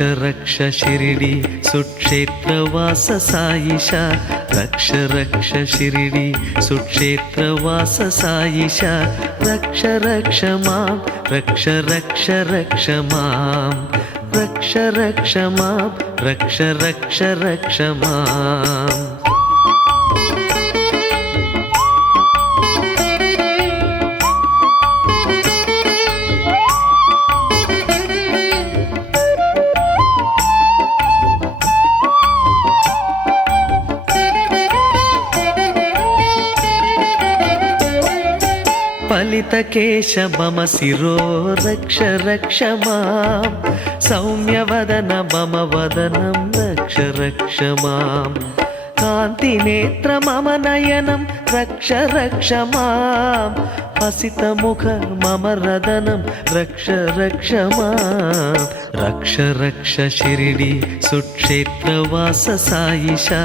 रक्ष शिरिडी सुक्षेत्रवास साईशा रक्ष रक्ष शिरिडी सुक्षेत्रवास साईशा रक्ष रक्ष मां रक्ष रक्ष रक्ष मां रक्ष रक्ष मां रक्ष रक्ष रक्ष मां। फलितकेश मम शिरो रक्ष रक्ष मां सौम्यवदन मम वदनं रक्ष रक्ष मां कान्तिनेत्र मम नयनं रक्ष रक्ष मां हसितमुख मम रदनं रक्ष रक्ष मां। रक्ष रक्ष शिरिडी सुक्षेत्रवास साईशा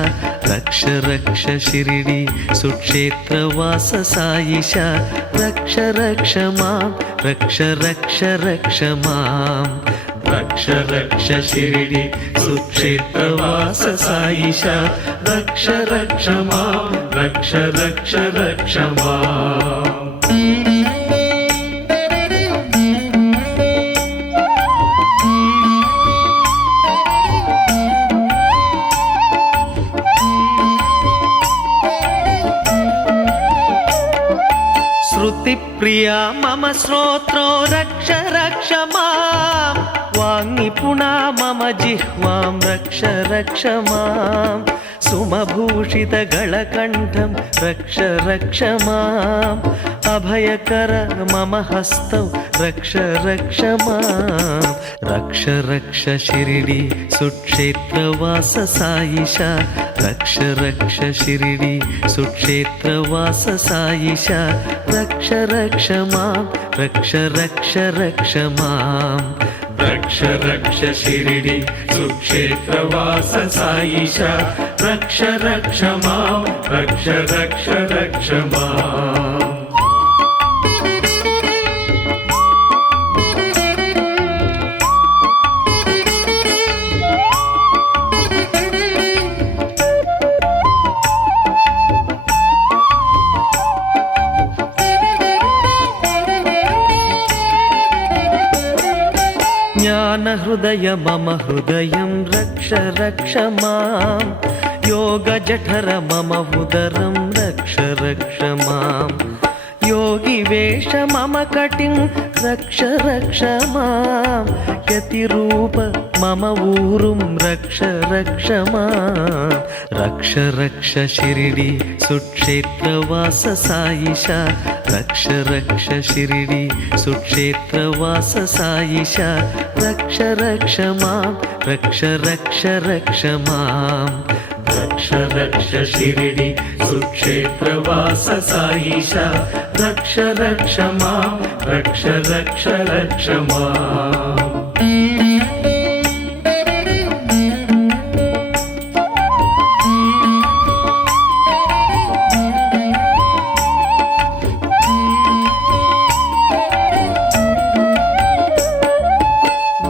रक्ष रक्ष शिरिडी सुक्षेत्रवास साईशा रक्ष रक्ष मां रक्ष रक्ष रक्ष मां रक्ष रक्ष शिरिडी सुक्षेत्रवास साईशा रक्ष रक्ष मां रक्ष रक्ष रक्ष मां। श्रुतिप्रिया मम श्रोत्रो रक्ष रक्ष मां वाङ्निपुणा मम जिह्वां रक्ष रक्ष मां सुमभूषितगळकण्ठं रक्ष रक्ष मां अभयकर मम हस्तौ रक्ष रक्ष मां। रक्ष रक्ष शिरिडी सुक्षेत्रवास साईशा रक्ष रक्ष शिरिडी सुक्षेत्रवास साईशा रक्ष रक्ष मां रक्ष रक्ष रक्ष मां रक्ष रक्ष शिरिडी सुक्षेत्रवास साईशा रक्ष रक्ष मां रक्ष रक्ष रक्ष मां। ज्ञानहृदय मम हृदयं रक्ष रक्ष मां योगजठर मम उदरं रक्ष रक्ष मां योगिवेश मम कटिं रक्ष रक्ष मां यतिरूप मम ऊरुं रक्ष रक्ष मां। रक्ष रक्ष शिरिडी सुक्षेत्रवास साईशा रक्ष रक्ष शिरिडी सुक्षेत्रवास साईशा रक्ष रक्ष मां रक्ष रक्ष रक्ष मां रक्ष रक्ष शिरिडी सुक्षेत्रवास साईशा रक्ष रक्ष मां रक्ष रक्ष रक्ष मां।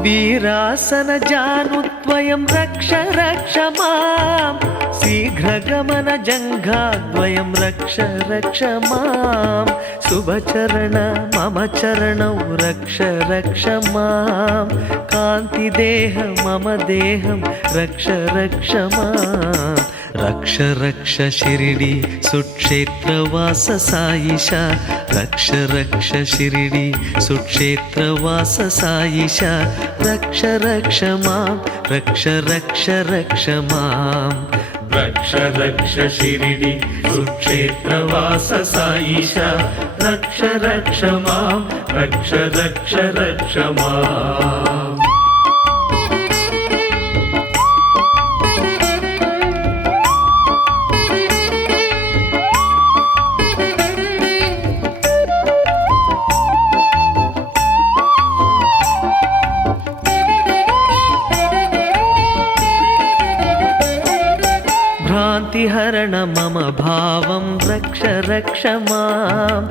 वीरासन जानुद्वयं रक्ष रक्ष मां शीघ्रगमन जङ्घाद्वयं रक्ष रक्ष मां शुभचरण मम चरणौ रक्ष रक्ष मां कान्तिदेह मम देहं रक्ष रक्ष मां। रक्ष रक्ष शिरिडी सुक्षेत्रवास साईशा रक्ष रक्ष शिरिडी सुक्षेत्रवास साईशा रक्ष रक्ष मां रक्ष रक्ष रक्ष मां रक्ष रक्ष शिरिडी सुक्षेत्रवास साईशा रक्ष रक्ष मां रक्ष रक्ष रक्ष मां। भ्रान्तिहरण मम भावं रक्ष रक्ष मां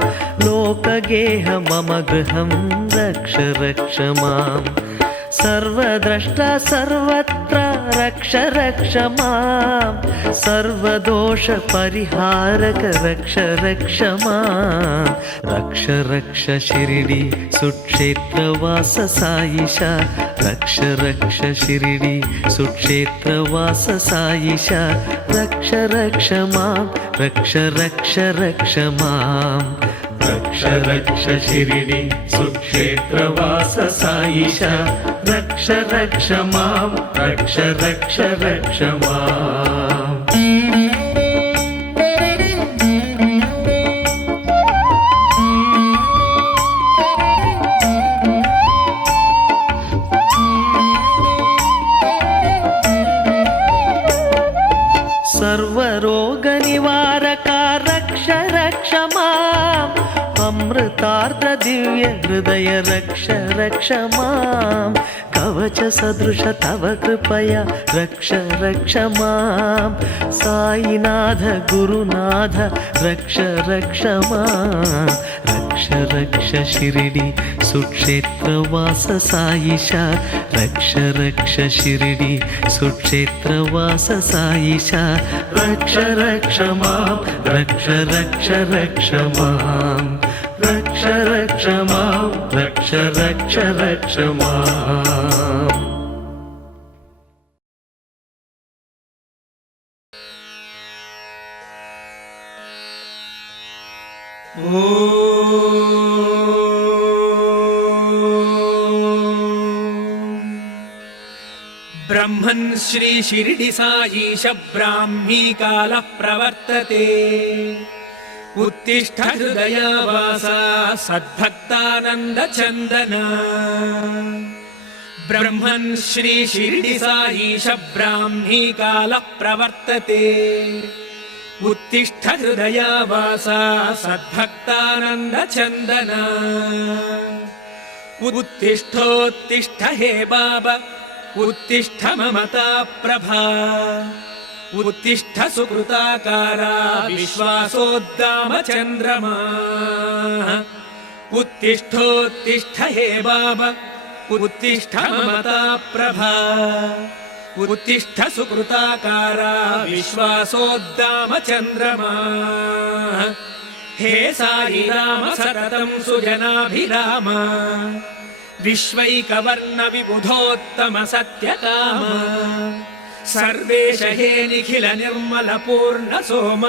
लोकगेह मम गृहं रक्ष रक्ष मां सर्वद्रष्टा सर्वत्र रक्ष रक्ष मां सर्वदोष परिहारक रक्ष रक्ष मां रक्ष रक्ष शिरिडी सुक्षेत्रवास साईशा रक्ष रक्ष शिरिडी सुक्षेत्रवास साईशा रक्ष रक्ष मां रक्ष रक्ष रक्ष मां रक्ष रक्ष शिरिडी सुक्षेत्रवास साईशा रक्ष रक्ष मां रक्ष रक्ष रक्ष मां सर्वरोग निवारका रक्ष रक्ष माम् अमृतार्ध दिव्य हृदय रक्ष रक्ष मां कवच सदृश तव कृपया रक्ष रक्ष मां साईनाथ गुरुनाथ रक्ष रक्ष मां रक्ष रक्ष शिरिडी सुक्षेत्रवास साईशा रक्ष रक्ष शिरिडी सुक्षेत्रवास साईशा रक्ष रक्ष मां रक्ष रक्ष रक्ष मां रक्ष रक्ष मां रक्ष रक्ष रक्ष मां ब्रह्मन् श्री शिरिडी साईश ब्राह्मी कालः प्रवर्तते उत्तिष्ठ हृदयावासा सद्भक्तानन्दचन्दना ब्रह्मन् श्री शिरिडी साईश ब्राह्मी कालः प्रवर्तते उत्तिष्ठ हृदयावासा सद्भक्तानन्दचन्दना उत्तिष्ठोत्तिष्ठ हे बाबा उत्तिष्ठ ममता प्रभा उत्तिष्ठ सुकृताकारा विश्वासोद्दाम चन्द्रमा उत्तिष्ठोत्तिष्ठ हे बाबा उत्तिष्ठ ममता प्रभा उत्तिष्ठ सुकृताकारा विश्वासोद्दाम चन्द्रमा हे साई राम सततं सुजनाभिराम विश्वैकवर्ण विबुधोत्तम सत्यकाम सर्वेश हे निखिल निर्मल पूर्ण सोम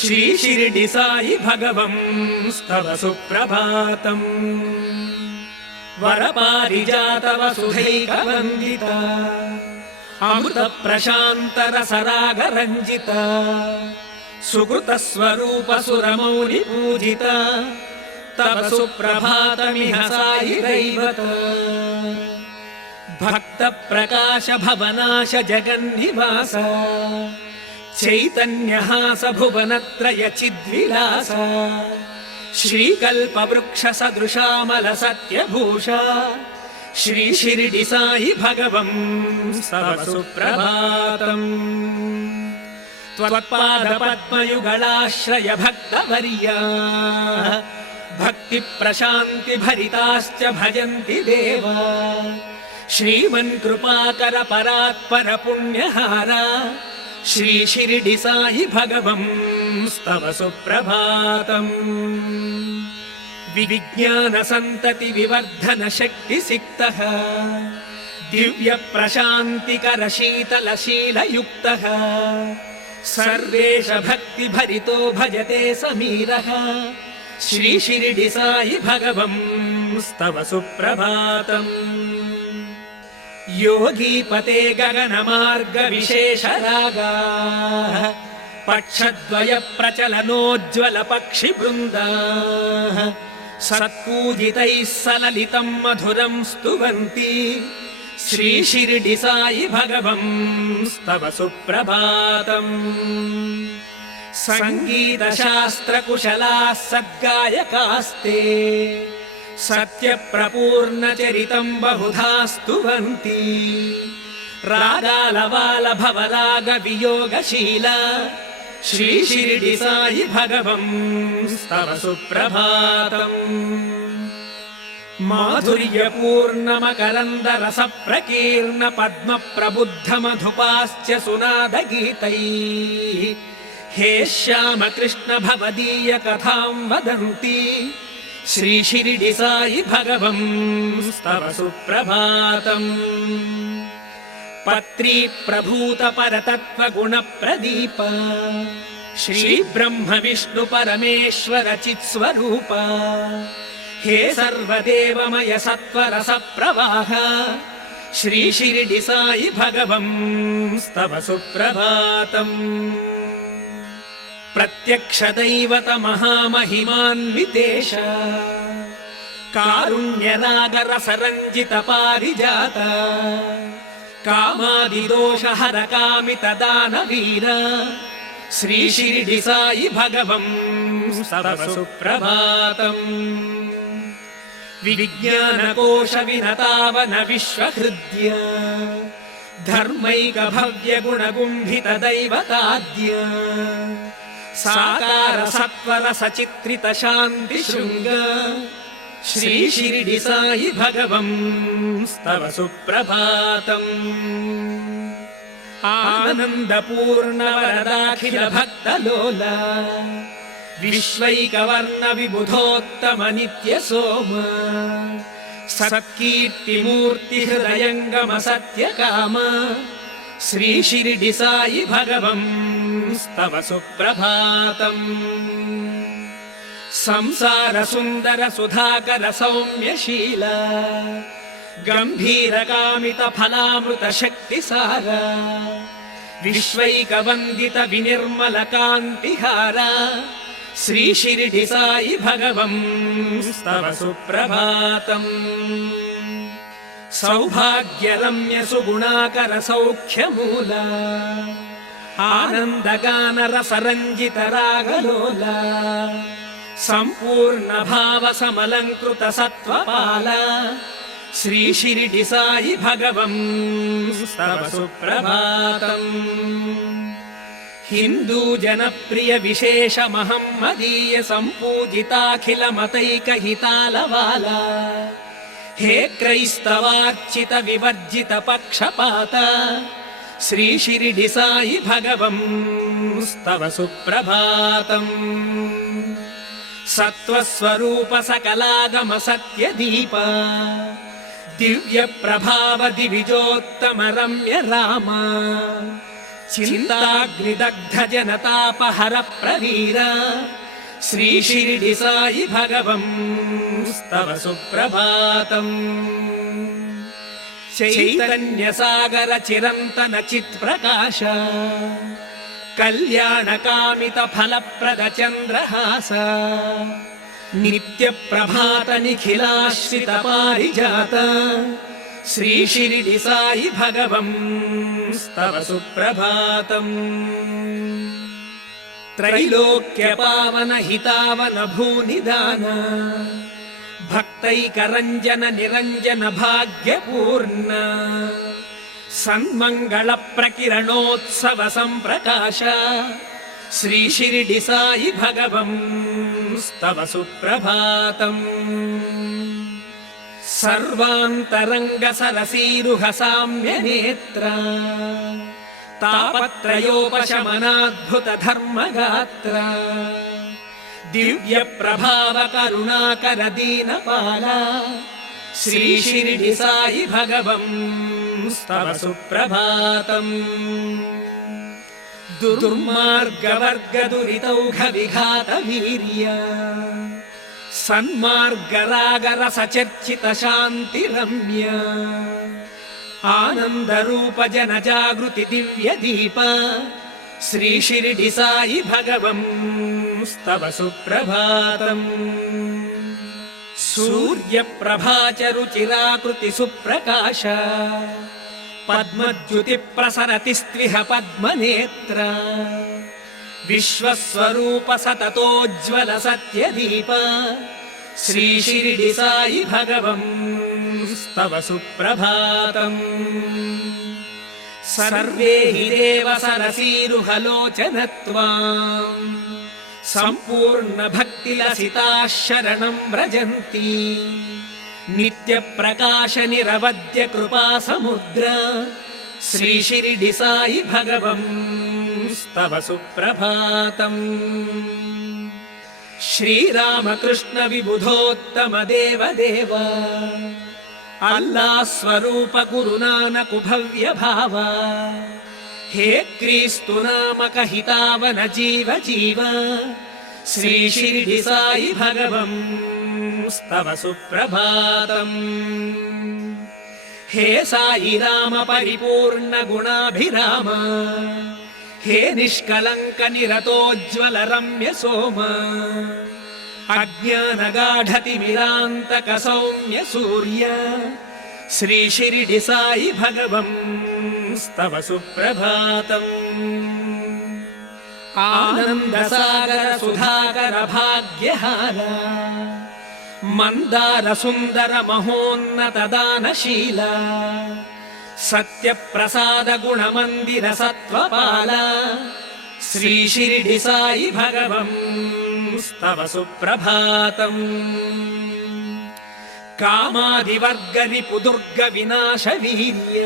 श्री शिरिडी साई भगवंस्तव सुप्रभातम् वरपारिजात वसुधैक वन्दिता अमृत प्रशान्त रसराग रञ्जिता सुकृत स्वरूप सुरमौनि पूजिता तव सुप्रभातमिह साई दैवत भक्त प्रकाश भवनाश जगन्निवास चैतन्यहास भुवनत्रय चिद्विलास श्रीकल्प वृक्ष सदृशामल सत्यभूषा श्री शिरिडी साई भगवंस्तव सुप्रभातम् त्वत्पाद पद्मयुगलाश्रय भक्तवर्या भक्ति प्रशान्ति भरिताश्च भजन्ति देवा श्रीमन् कृपाकर परात्पर पुण्यहारा श्री शिरिडी साई भगवंस्तव सुप्रभातम् विज्ञान संतति विवर्धन शक्ति सिक्तः दिव्य प्रशान्तिकर शीतल शील युक्तः सर्वेश भक्ति भरितो भजते समीरः श्री शिरिडी साई भगवंस्तव सुप्रभातम् योगीपते गगन मार्ग विशेष रागाः पक्षद्वय प्रचलनोज्ज्वल पक्षि वृन्दाः सत्पूजितैः सललितं मधुरं स्तुवन्ति श्री शिरिडी साई भगवंस्तव सुप्रभातम् संगीत शास्त्र कुशलाः सद्गायकास्ते सत्य प्रपूर्ण चरितं बहुधा स्तुवन्ति रागालवाल भवराग वियोगशीला श्री शिरिडी साई भगवंस्तव सुप्रभातम् माधुर्यपूर्णमकरन्दरसप्रकीर्ण पद्मप्रबुद्धमधुपाश्च सुनादगीतैः हे श्यामकृष्ण भवदीयकथां वदन्ति श्रीशिरिडि साई भगवंस्तव सुप्रभातम्। पत्री प्रभूत परतत्त्वगुणप्रदीप श्री ब्रह्म विष्णु परमेश्वर चित्स्वरूप हे सर्वदेवमय सत्वरस प्रवाह श्री शिरिडि साई भगवंस्तव सुप्रभातम्। प्रत्यक्ष दैवत महामहिमान्वितेश कारुण्यरागरसरञ्जित पारिजात कामादिदोषहर कामित दानवीर श्री शिरिडि साई भगवंस्तव सुप्रभातम्। विज्ञानकोश विनतावन विश्वहृद्य धर्मैक भव्य गुणगुम्भित दैवताद्य साकार सत्वर सचित्रित शान्ति शृंग श्री शिरिडि साई भगवंस्तव सुप्रभातम्। आनन्दपूर्ण वरदाखिल भक्तलोला विश्वैकवर्ण विबुधोत्तम नित्य सोम सत्कीर्तिमूर्ति हृदयङ्गम सत्यकाम श्री शिरिडि साई भगवंस्तव सुप्रभातम्। संसार सुन्दर सुधाकर सौम्यशील गम्भीर कामित फलामृत शक्तिसार विश्वैकवन्दित विनिर्मल कान्तिहार श्री शिरिडि साई भगवंस्तव सुप्रभातम्। सौभाग्यरम्य सुगुणाकर सौख्यमूल आनन्दगान रसरञ्जित रागलोल सम्पूर्ण भाव समलङ्कृत सत्त्वपाल श्री शिरिडि साई भगवंस्तव सुप्रभातम्। हिन्दू जनप्रिय विशेष महम्मदीय सम्पूजिताखिल मतैक हितालवाला हे क्रैस्तवार्चित विवर्जित पक्षपात श्री शिरिडि साई भगवंस्तव सुप्रभातम्। सत्त्वस्वरूप सकलागम सत्यदीप दिव्य प्रभाव दिविजोत्तम रम्य राम चिन्ताग्निदग्ध जनतापहर प्रवीर श्री शिरिडि साई भगवंस्तव सुप्रभातम्। चैतन्य सागर चिरन्तन चित्प्रकाश कल्याण कामित फलप्रद चन्द्रहास नित्य प्रभात निखिलाश्रित पारिजात श्री शिरिडि साई भगवंस्तव सुप्रभातम्। त्रैलोक्य पावन हितावन भूनिदान भक्तैकरञ्जन निरञ्जन भाग्यपूर्ण सन्मङ्गल प्रकिरणोत्सव सम्प्रकाश श्री शिरिडि साई भगवंस्तव सुप्रभातम्। सर्वान्तरङ्ग सरसीरुह साम्य नेत्र तापत्रयोपशमनाद्भुत धर्मगात्र दिव्य प्रभाव करुणाकर दीनपाल श्री शिरिडि साई भगवंस्तव सुप्रभातम्। दुर्मार्ग वर्ग दुरितौघ विघात वीर्य सन्मार्ग राग रस चर्चित शान्ति रम्य आनंद रूप जन जागृति दिव्य दीप श्री शिरिडि साई भगवंस्तव सुप्रभातम्। सूर्य प्रभाच रुचिराकृति सुप्रकाश पद्मद्युति प्रसरति स्त्विह पद्मनेत्र विश्वस्वरूप सततोज्ज्वल सत्यदीप श्री शिरिडि साई भगवंस्तव सुप्रभातम्। सर्वे हि देव सरसीरुह लोचनत्वाम् सम्पूर्ण भक्तिलसिताः शरणं व्रजन्ति నిత్య ప్రకాశ నిరవద్య కృపా సముద్ర శ్రీ షిరిడి సాయి భగవం స్తవ సుప్రభాతం. శ్రీరామకృష్ణ విబుధోత్తమ దేవదేవ అల్లా స్వరూప గురునానకు భవ్య భావ హే క్రీస్తు నామక హితావన జీవ జీవ శ్రీ షిరిడి సాయి భగవం స్తవ సుప్రభాతం. హే సాయి రామ పరిపూర్ణ గుణాభిరామ హే నిష్కలంక నిరతోజ్వల రమ్య సోమ అజ్ఞానగాఢతిమిరాంతక సౌమ్య సూర్య శ్రీ షిరిడి సాయి భగవం స్తవ సుప్రభాతం. ఆనంద సాగర సుధాకర భాగ్యహార మందార సుందర మహోన్నత దానశీల సత్య ప్రసాద గుణమందిర సత్వపాల శ్రీ షిరిడి సాయి భగవం స్తవ సుప్రభాతం. కామాదివర్గ రిపుదుర్గ వినాశ వీర్య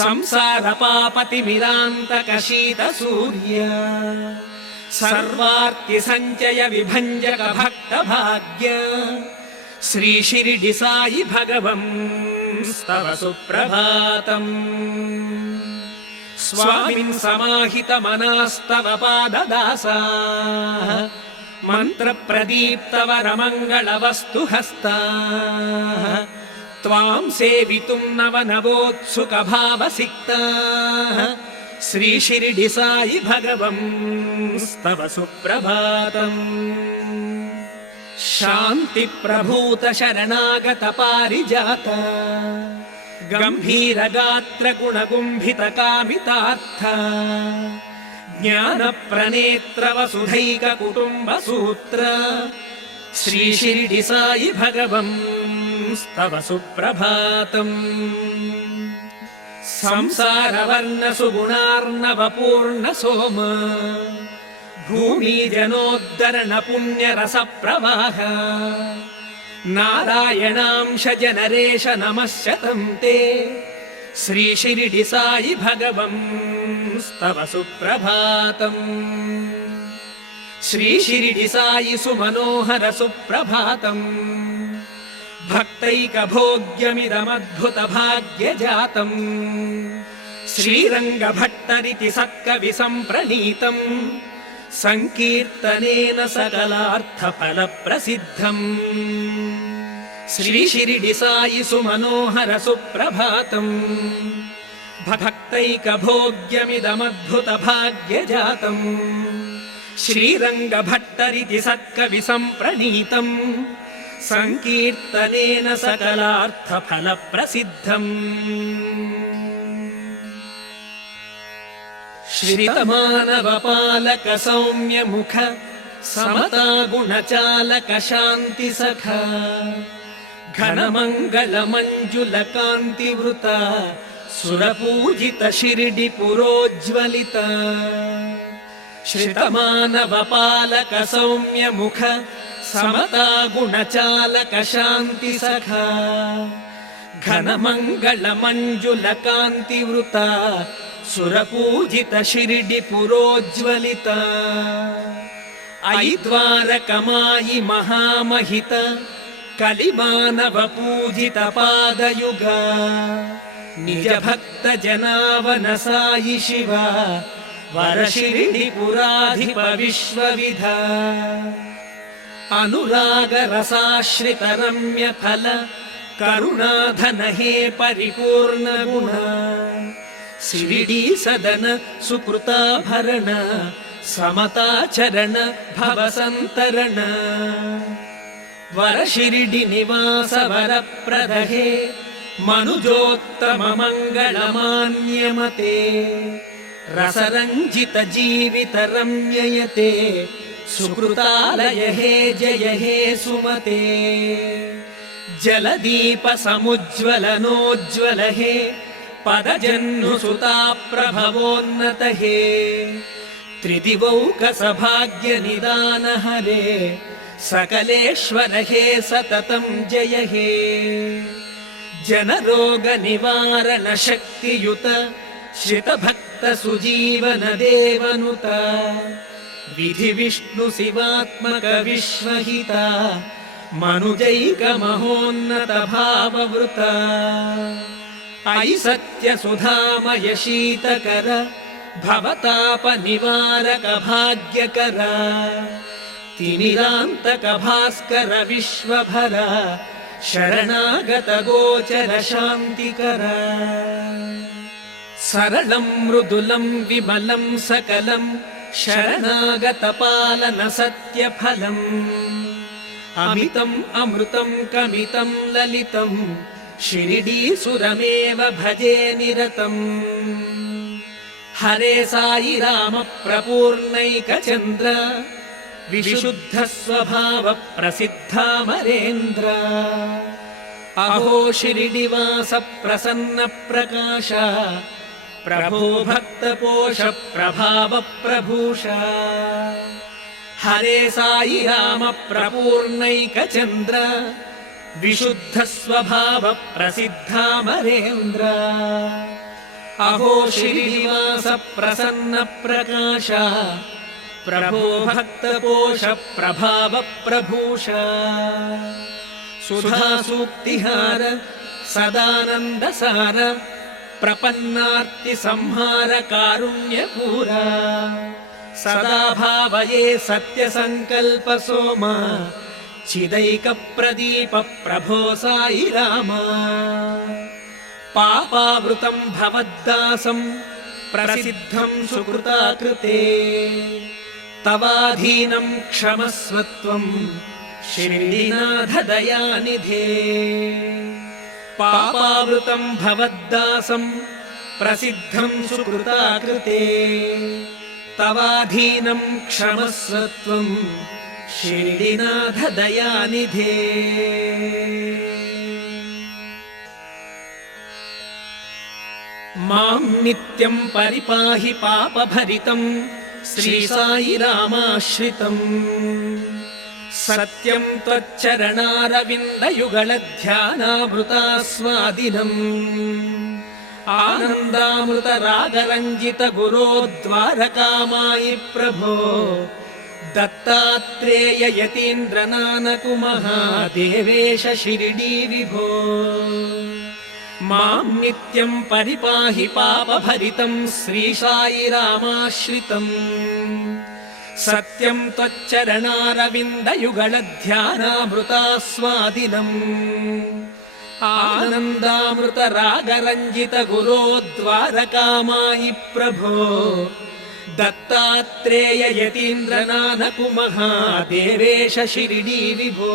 సంసార పాపతిమిరాంతక శీత సూర్య సర్వార్తి సంచయ విభంజక భక్త భాగ్య శ్రీ షిరిడి సాయి భగవం స్తవ సుప్రభాతం. స్వామిన్ సమాహిత మనాస్తవ పాదదాసా మంత్ర ప్రదీప్తవర మంగళ వస్తు హస్తా త్వాం సేవితుం నవ నవోత్సుక భావసిక్తా శ్రీ షిరిడి సాయి భగవం స్తవ సుప్రభాతం. శాంతి ప్రభూత శరణాగత పారిజాత గంభీర గాత్ర గుణగుంభిత కామితార్థ జ్ఞాన ప్రణేత్ర వసుధైక కుటుంబ సూత్ర శ్రీ షిరిడి సాయి భగవం స్తవ సుప్రభాతం. సంసార వర్ణ సుగుణార్ణవ పూర్ణ సోమ భూమి జనోద్ధరణ పుణ్య రస ప్రవాహ నారాయణాంశ జనరేష నమశ్శతం తే శ్రీ షిరిడి సాయి భగవం స్తవ సుప్రభాతం. శ్రీ షిరిడి సాయి సుమనోహర సుప్రభాతం. భక్తైక భోగ్యమిదమద్భుత భాగ్యజాతం శ్రీరంగ భట్టరితి సత్కవి సంప్రణీతం సంకీర్తనేన సకలార్థ ఫల ప్రసిద్ధం. శ్రీ షిరిడి సాయి సుమనోహర సుప్రభాతం. భక్తైక భోగ్యమిదమద్భుత భాగ్యజాతం శ్రీరంగ భట్టరితి సత్కవి సంప్రణీతం సంకీర్తనేన సకలార్థ ఫల ప్రసిద్ధం. శ్రితమానవ పాలక సౌమ్య ముఖ సమతా గుణచాలక శాంతి సఖ ఘనమంగళ మంజుల కాంతి వృత సురపూజిత షిరిడి పురోజ్వలిత. శ్రితమానవ పాలక సౌమ్య ముఖ సమతా గుణచాలక శాంతి సఖ ఘనమంగళ మంజుల కాంతి వృత సురపూజిత షిరిడి పురోజ్వలిత. ఐద్వారకమాయి మహామహిత కలిమానవ పూజిత పాదయుగ నిజ భక్త జనావన సాయి శివ వర షిరిడి పురాధిప విశ్వవిధ. అనురాగ రసాశ్రిత రమ్య ఫల కరుణాధన హే పరిపూర్ణ గుణ షిరిడి సదన సుకృతాభరణ సమతాచరణ భవసంతరణ. వర షిరిడి నివాస వరప్రద హే మనుజోత్తమ మంగళ మాన్యమతే రసరంజిత జీవిత రమ్యయతే సుకృతాలయ హే జయ హే సుమతే. జలదీప సముజ్వలనోజ్వల హే పదజన్ను సుతా ప్రభవోన్నత హే త్రిదివౌక సభాగ్య నిదాన హరే सकलेश्वर हे सततं जय हे जनरोग निवारण शक्तियुत श्रितभक्त सुजीवन देवनुत विधि विष्णु शिवात्मक विश्वहिता मनुजैक महोन्नत भाववृता अयि सत्य सुधामय शीतकर भवताप निवारक भाग्यकर तिमिरान्तक भास्कर विश्वभर शरणागत गोचर शान्तिकर सरलं मृदुलं विमलं सकलं शरणागत पालन सत्यफलम् अमितम् अमृतं कमितं ललितं शिरिडीसुरमेव भजे निरतम् हरे साई राम प्रपूर्णैकचन्द्र विशुद्ध स्वभाव प्रसिद्धामरेन्द्र अहो शिरिडिवास प्रसन्न प्रकाश प्रभो भक्तपोष प्रभाव प्रभूष हरे साई राम प्रपूर्णैकचन्द्र विशुद्ध स्वभाव प्रसिद्धामरेन्द्र अहो शिरिडिवास प्रसन्न प्रकाश प्रभो भक्तपोष प्रभाव प्रभूष सुधा सूक्तिहार सदानंद सार प्रपन्नार्ति संहार कारुण्यपूरा सदा भावये सत्य संकल्प सोमा चिदैक प्रदीप प्रभो साई राम पापावृतं भवद्दासं प्रसिद्धं सुकृताकृते तवाधीनं क्षमस्वत्वं शिरिडीनाथ दयानिधे पापावृतं भवद्दासं प्रसिद्धं सुकृताकृते तवाधीनं क्षमस्वत्वं शिरिडीनाथ दयानिधे मां नित्यं परिपाहि पापभरितं श्री साई रामाश्रितम् सत्यं त्वच्चरणारविन्दयुगलध्यानामृतास्वादिनम् आनन्दामृत रागरञ्जित गुरोद्वारकामायि प्रभो दत्तात्रेय यतीन्द्रनानकु महादेवेश शिरिडी विभो मां नित्यं परिपाहि पापभरितं श्री साई रामाश्रितम् सत्यं त्वच्चरणारविन्दयुगलध्यानामृतास्वादिनम् आनन्दामृत रागरञ्जित गुरोद्वारकामायि प्रभो दत्तात्रेय यतीन्द्रनानकु महादेवेश शिरिडी विभो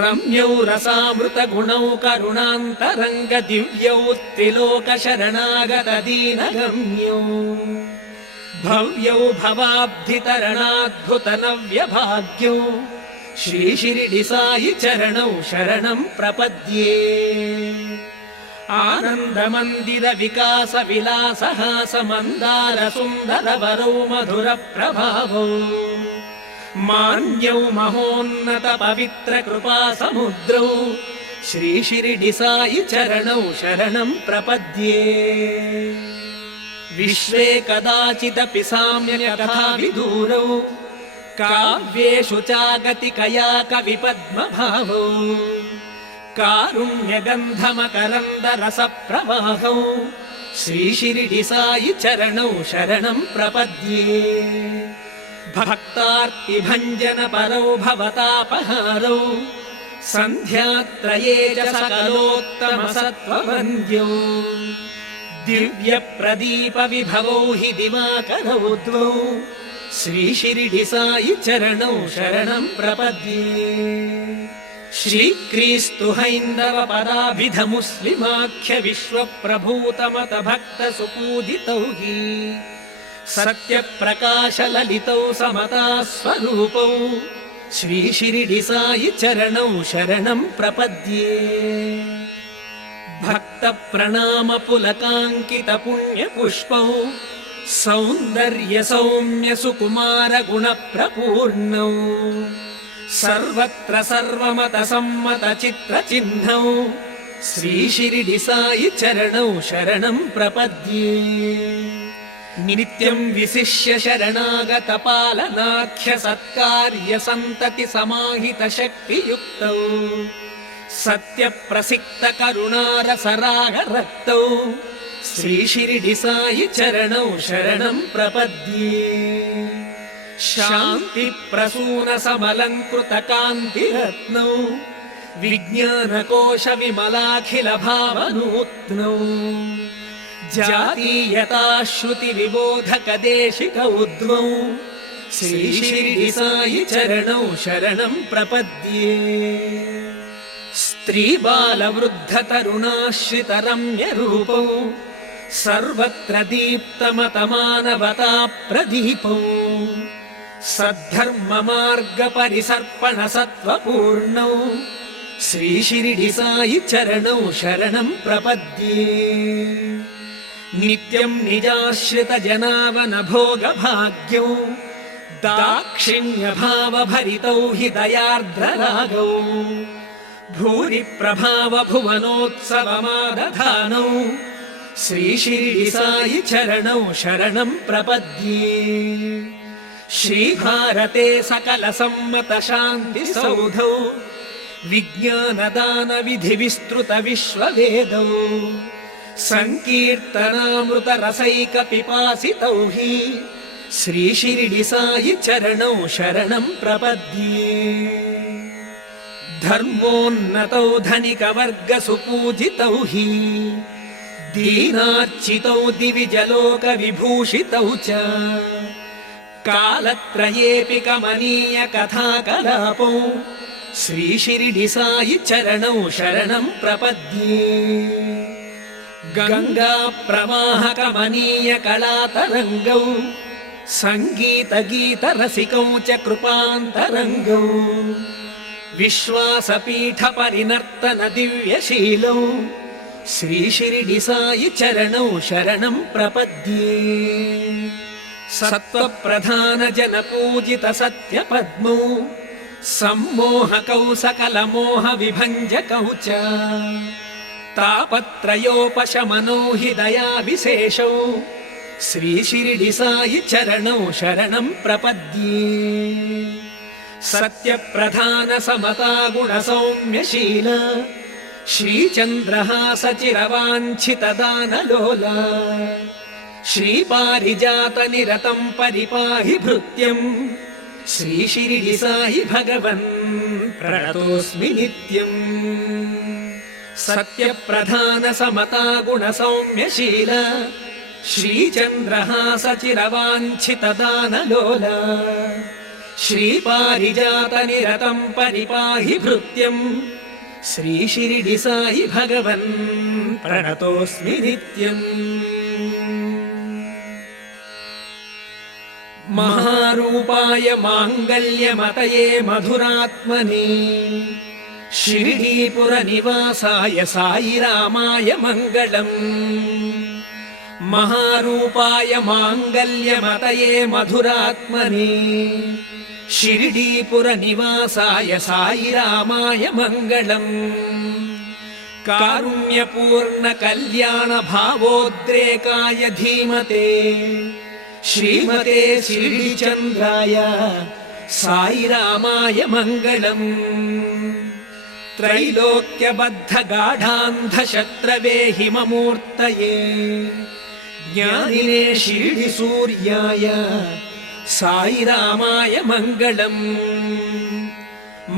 रम्यौ रसामृत गुणौ करुणान्तरङ्ग दिव्यौ त्रिलोक शरणागत दीनगम्यौ भव्यौ भवाब्धितरणाद्भुत नव्यभाग्यौ श्री शिरिडी साई चरणौ शरणं प्रपद्ये आनन्द मन्दिर विकास विलास हास मन्दार सुन्दर वरौ मधुर प्रभावौ मान्यौ महोन्नत पवित्र कृपा समुद्रौ श्री शिरिडी साई चरणौ शरणं प्रपद्ये विश्वे कदाचिदपि साम्यतथा विदूरौ काव्येषु चागतिकया कविपद्मभावौ कारुण्यगन्धमकरन्द रसप्रवाहौ श्री शिरिडी साई चरणौ शरणं प्रपद्ये भक्तार्तिभञ्जन परौ भवतापहारौ सन्ध्यात्रये च सकलोत्तम सत्त्ववन्द्यौ दिव्य प्रदीप विभवौ हि दिवाकरौ द्वौ श्री शिरिडी साई चरणौ शरणं प्रपद्ये श्रीक्रीस्तु हैन्दव पराभिध मुस्लिमाख्य विश्व प्रभूतमत भक्त सुपूजितौ हि सत्य प्रकाश ललितौ समता स्वरूपौ श्री शिरिडी साई चरणौ शरणं प्रपद्ये भक्त प्रणाम पुलकांकित पुण्य पुष्पौ सौन्दर्य सौम्य सुकुमार गुण प्रपूर्णौ सर्वत्र सर्वमत सम्मत चित्र चिह्नौ श्री शिरिडि साई चरणौ शरणं प्रपद्ये नित्यं विशिष्य शरणागत पालनाख्य सत्कार्य सन्तति समाहित शक्तियुक्तौ सत्य प्रसिक्त करुणारसराग रक्तौ श्री शिरिडि साई चरणौ शरणं प्रपद्ये शान्ति प्रसून समलंकृत कान्तिरत्नौ विज्ञानकोश विमलाखिल भावनूत्नौ जातीयताश्रुति विबोधक देशिक उद्वौ श्री शिरिडि साई चरणौ शरणं प्रपद्ये स्त्री बाल वृद्ध तरुणाश्रित रम्य रूपौ सर्वत्र दीप्तमत मानवता प्रदीपौ सद्धर्म मार्ग परिसर्पण सत्वपूर्णौ श्री शिरिडि साई चरणौ शरणं प्रपद्ये नित्यं निजाश्रित जनावन भोग भाग्यौ दाक्षिण्य भाव भरितौ हि दयार्द्र रागौ भूरि प्रभाव भुवनोत्सवमादधानौ श्री शिरिडि साई चरणौ शरणं प्रपद्ये श्री भारते सकल सम्मत शान्ति सौधौ विज्ञान दान विधि विस्तृत विश्ववेदौ संकीर्तनामृत रसैक पिपासितौ हि श्री शिरिडि साई चरणौ शरणं प्रपद्ये धर्मोन्नतौ धनिक वर्ग सुपूजितौ हि दीनार्चितौ दिविजलोक विभूषितौ च कालत्रयेऽपि कमनीय कथा कलापौ श्री शिरिडि साई चरणौ शरणं प्रपद्ये गंगा प्रवाह कमनीय कलातरंगौ संगीत गीत रसिकौ च कृपान्तरंगौ विश्वासपीठ परिनर्तन दिव्यशीलौ श्री शिरिडि साई चरणौ शरणं प्रपद्ये सत्त्वप्रधान जन पूजित सत्य पद्मौ सम्मोहकौ सकल मोह विभञ्जकौ च तापत्रयोपशमनौ हि दया विशेषौ श्री शिरिडि साई चरणौ शरणं प्रपद्ये सत्य प्रधान समता गुण सौम्यशील श्रीचन्द्रहास चिरवाञ्छित दानलोला श्रीपारिजात निरतं परिपाहि भृत्यं श्री शिरिडि साई भगवन् प्रणतोऽस्मि नित्यम् सत्य प्रधान समता गुण सौम्यशील श्रीचन्द्रहास चिरवाञ्छित दानलोला श्रीपारिजात निरतं परिपाहि भृत्यं श्री शिरिडि साई भगवन् प्रणतोऽस्मि नित्यम् महारूपाय माङ्गल्यमतये मधुरात्मने शिरिडीपुर निवासाय साई रामाय मङ्गलम् महारूपाय माङ्गल्यमतये मधुरात्मने शिरिडीपुर निवासाय साई रामाय मङ्गलम् कारुण्यपूर्ण कल्याण भावोद्रेकाय धीमते श्रीमते शिरिडि चन्द्राय साई रामाय मङ्गलम् त्रैलोक्यबद्ध गाढान्ध शत्रवे हिममूर्तये ज्ञानिने शिरिडि सूर्याय साई रामाय मङ्गलम्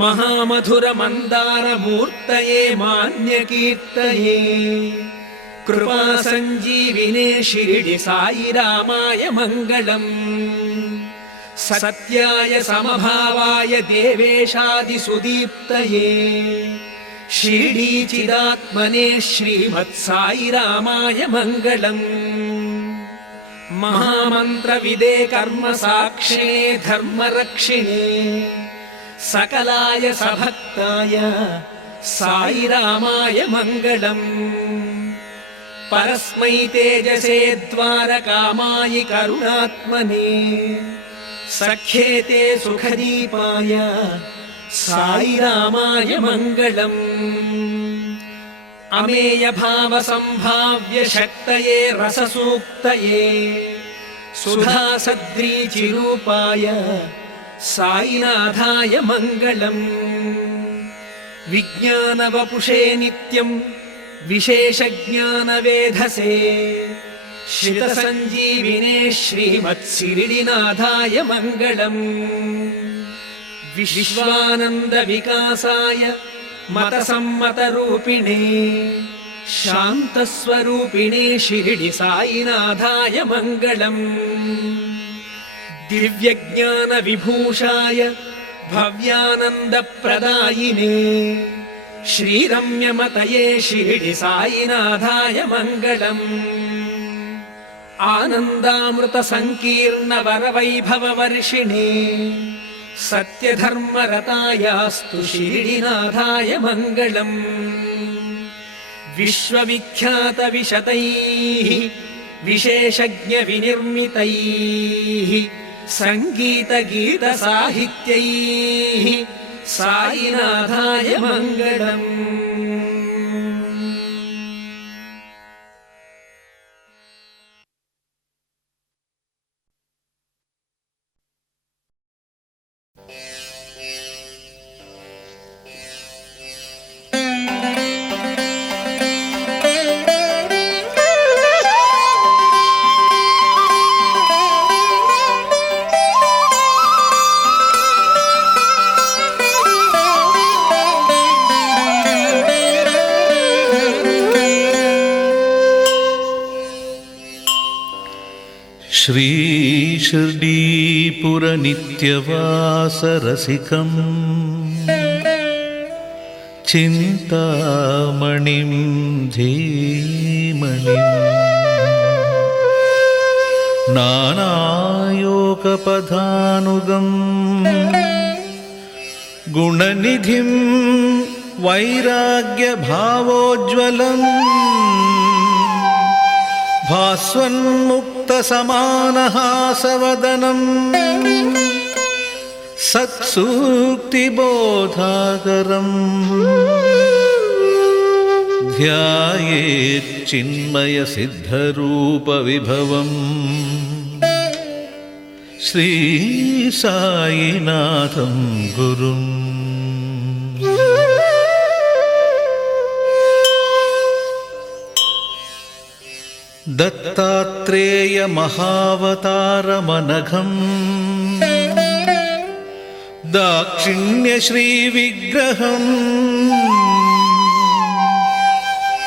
महामधुर मन्दार मूर्तये मान्यकीर्तये कृपा संजीविने शिरिडि साई रामाय मङ्गलम् सत्याय समभावाय देवेशादि सुदीप्तये शिरिडी चिदात्मने श्रीमत् साई रामाय मङ्गलम् महामन्त्र विदे कर्म साक्षिणे धर्मरक्षिणे सकलाय सभक्ताय साई रामाय मङ्गलम् परस्मै तेजसे द्वारकामायि करुणात्मने सख्येते सुखदीपाय साई रामाय मङ्गलम् अमेय भाव संभाव्य शक्तये रससूक्तये सुधा सद्रीचिरूपाय साईनाथाय मङ्गलम् विज्ञानवपुषे नित्यम् विशेषज्ञानवेधसे श्रितसञ्जीविने श्रीमत्सिरिडिनाथाय मङ्गलम् विश्वानन्दविकासाय मतसम्मतरूपिणे शान्तस्वरूपिणे शिरिडि साईनाथाय मङ्गलम् दिव्यज्ञानविभूषाय भव्यानन्दप्रदायिने श्रीरम्यमतये शिरिडि साईनाथाय मङ्गलम् आनन्दामृतसङ्कीर्णवरवैभववर्षिणे सत्यधर्मरतायास्तु शिरिडिनाथाय मङ्गलम् विश्वविख्यातविशतैः विशेषज्ञविनिर्मितैः सङ्गीतगीतसाहित्यैः साईनाथाय मङ्गलम् श्री शिर्डीपुरनित्यवासरसिकम् चिन्तामणिं धीमणिम् नानायोगपदानुगम् गुणनिधिं वैराग्यभावोज्ज्वलम् भास्वन्मुक्तसमानहासवदनम् सत्सूक्तिबोधाकरम् ध्यायेच्चिन्मयसिद्धरूपविभवम् श्री साईनाथं गुरुम् दत्तात्रेयमहावतारमनघम् दाक्षिण्यश्रीविग्रहम्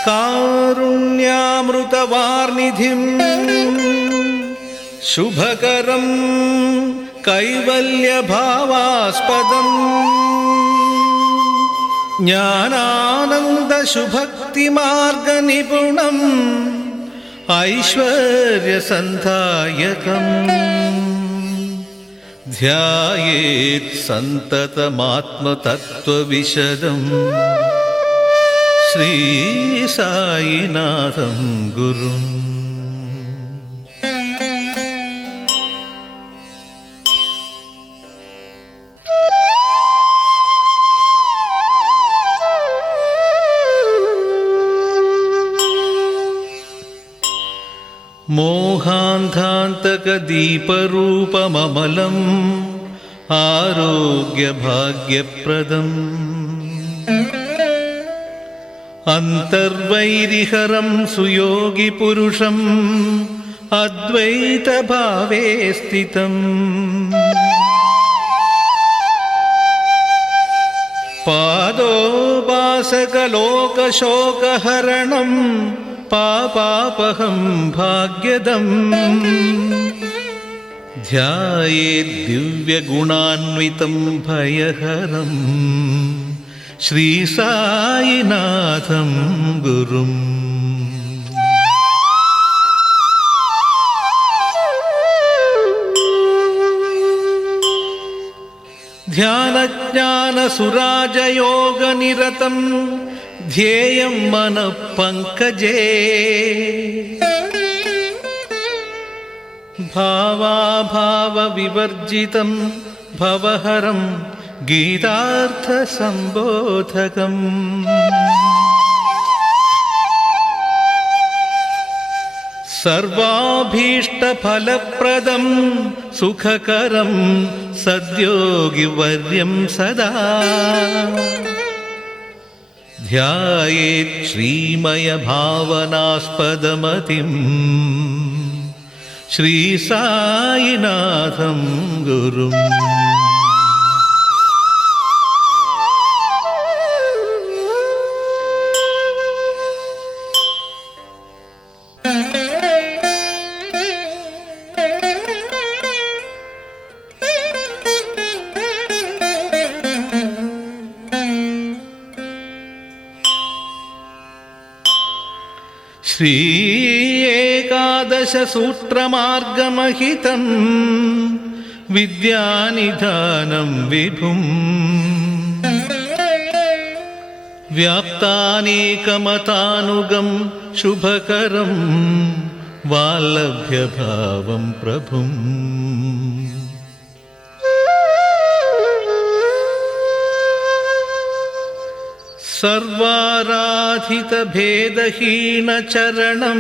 कारुण्यामृतवार्निधिम् शुभकरम् कैवल्यभावास्पदम् ज्ञानानन्दशुभक्तिमार्गनिपुणम् ऐश्वर्यसन्धायकम् ध्यायेत् सन्ततमात्मतत्त्वविशदम् श्री साईनाथं गुरुम् मोहान्धान्तकदीपरूपममलम् आरोग्यभाग्यप्रदम् अन्तर्वैरिहरं सुयोगिपुरुषम् अद्वैतभावे स्थितम् पादोपासकलोकशोकहरणम् पापापहं भाग्यदम् ध्यायेद्दिव्यगुणान्वितं भयहरम् श्री साईनाथं गुरुम् ध्यानज्ञानसुराजयोगनिरतम् ध्येयं मनः पङ्कजे ഭാവാഭാവവിവർജിതം ഭവഹരം ഗീതാർത്ഥസംബോധകം. സർവാഭീഷ്ടഫലപ്രദം സുഖകരം സദ്യോഗിവർയം സദാ ധ്യായേത് ശ്രീമയഭാവനാസ്പദമതിം ശ്രീസായിനാഥം ഗുരും. ശ്രീ ഏകാദശസൂത്രമാർഗമഹിതം വിദ്യാനിധാനം വിഭും വ്യാപ്താനേകമതാനുഗം ശുഭകരം വാല്ലഭ്യഭാവം പ്രഭും. സർവാരാധിതഭേദഹീനചരണം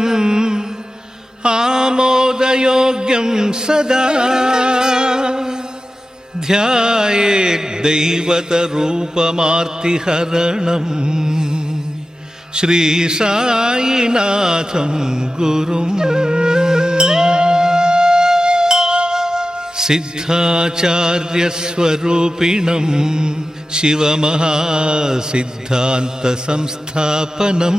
ആമോദയോഗ്യം സദാ ധ്യായേദ്ദൈവതരൂപമാർത്തിഹരണം ശ്രീസായിനാഥം ഗുരും. സിദ്ധാചാര്യസ്വരൂപിണം ശിവമഹാസിദ്ധാന്തസംസ്ഥാപനം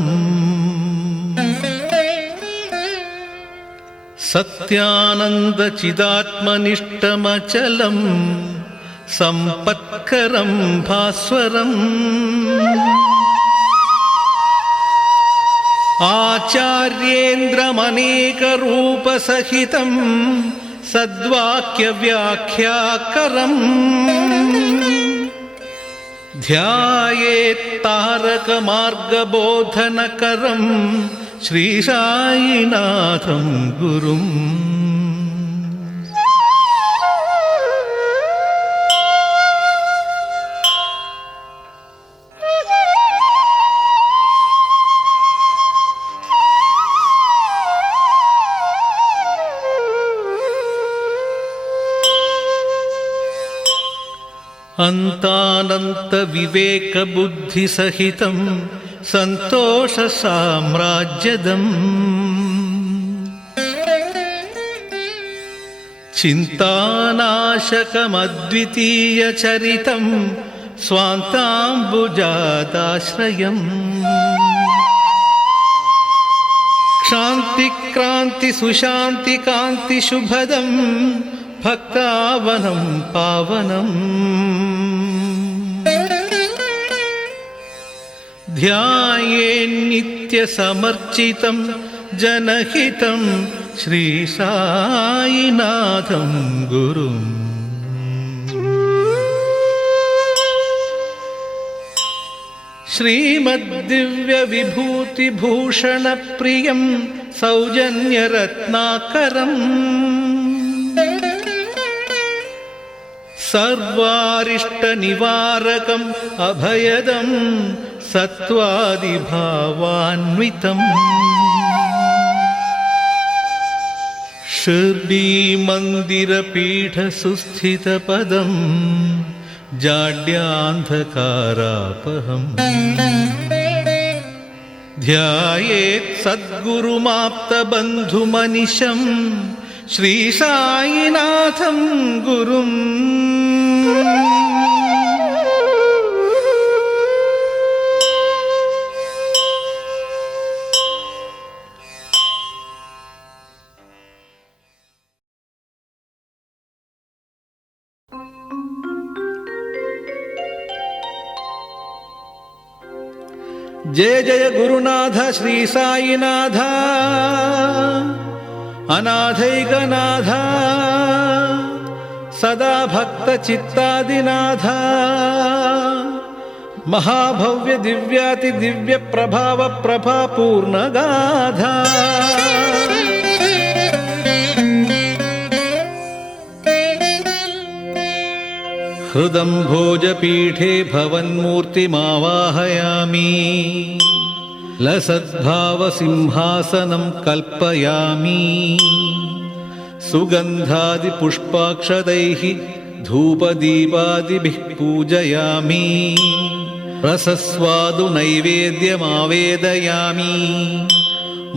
സത്യാനന്ദചിദാത്മനിഷ്ടമചലം സമ്പത്കരം ഭാസ്വരം ആചാര്യേന്ദ്രമനേകരൂപസഹിതം സദ്വാക്യവ്യാഖ്യാകരം ധ്യായേത് താരകമാർഗബോധനകരം ശ്രീസായിനാഥം ഗുരും. अन्तानन्तविवेकबुद्धिसहितं सन्तोषसाम्राज्यदम् चिन्तानाशकमद्वितीयचरितं स्वान्ताम्बुजादाश्रयम् क्षान्तिक्रान्तिसुशान्तिकान्तिशुभदम् भक्तावनं पावनम् ध्यायेन्नित्यसमर्चितं जनहितं श्रीसाईनाथं गुरुम्. श्रीमद्दिव्यविभूतिभूषणप्रियं सौजन्यरत्नाकरम् सर्वारिष्टनिवारकम् अभयदं सत्त्वादिभावान्वितम् शिर्डीमन्दिरपीठसुस्थितपदं जाड्यान्धकारापहम् ध्यायेत् सद्गुरुमाप्तबन्धुमनिशं श्रीसाईनाथं गुरुम्. जय जय गुरुनाथ श्री साईनाथ अनाथैकनाथ सदा भक्त चित्तादिनाथ महाभव्य दिव्याति दिव्य प्रभाव प्रभा पूर्ण गाधा हृदं भोजपीठे भवन्मूर्तिमावाहयामि लसद्भावसिंहासनं कल्पयामि सुगन्धादिपुष्पाक्षतैः धूपदीपादिभिः पूजयामि रसस्वादुनैवेद्यमावेदयामि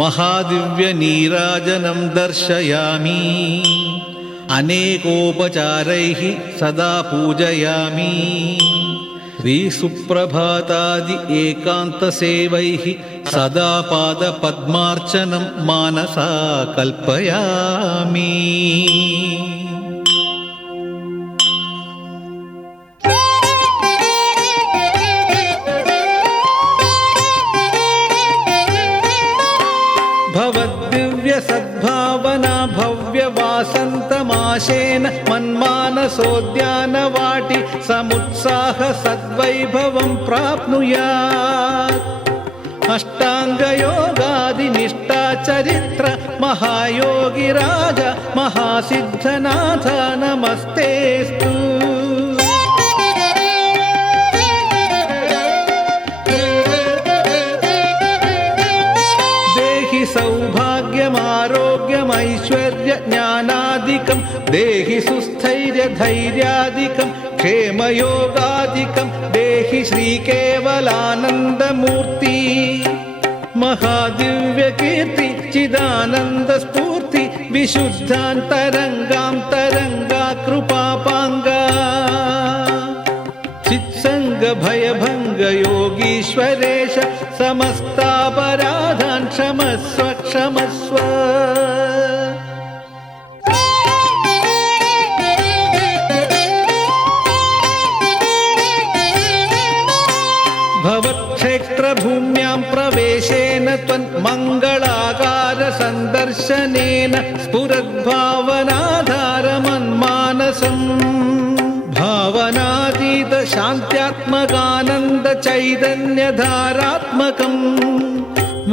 महादिव्यनीराजनं दर्शयामि अनेकोपचारैः सदा पूजयामि श्रीसुप्रभातादि एकान्तसेवैः सदा पादपद्मार्चनं मानसा कल्पयामि। भवद्दिव्यसद्भावना भव्यवासन्तमाशेन मन्मानसोद्यानवाटी समुत्साह सद्वैभवं प्राप्नुयात् अष्टाङ्गयोगादिनिष्ठाचरित्र महायोगिराज महासिद्धनाथ नमस्तेऽस्तु। सौभाग्यमारोग्यमैश्वर्यज्ञानादिकं देहि सुस्थैर्यधैर्यादिकं क्षेमयोगादिकं देहि श्रीकेवलानन्दमूर्ति महादिव्यकीर्ति चिदानन्दस्फूर्ति विशुद्धान्तरङ्गान्तरङ्गा कृपापाङ्गा चित्सङ्गभयभङ्ग योगीश्वरेश समस्तापराधान् क्षमस्व क्षमस्व। भवत्क्षेत्रभूम्यां प्रवेशेन त्वन्मङ्गलाकार सन्दर्शनेन स्फुरद्भावनाधारमन्मानसम् भावनातीत शान्त्यात्मकानन्द चैतन्यधारात्मकम्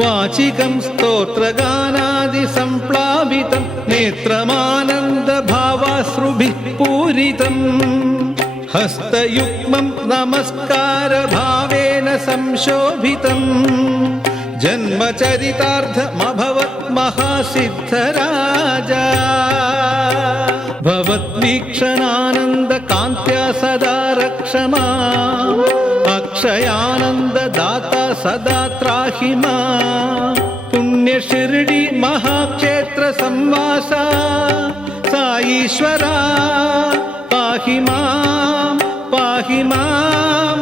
वाचिकं स्तोत्रगानादि सम्प्लावितं नेत्रमानन्द भावाश्रुभिः पूरितम् हस्तयुग्मं नमस्कार भावेन संशोभितम् जन्मचरितार्थमभवत् महासिद्धराजा भवद्वीक्षणानन्द कान्त्या सदा रक्षमा अक्षयानन्द दाता सदा त्राहि मा पुण्यशिर्डी महाक्षेत्र संवासा साईश्वरा पाहि मां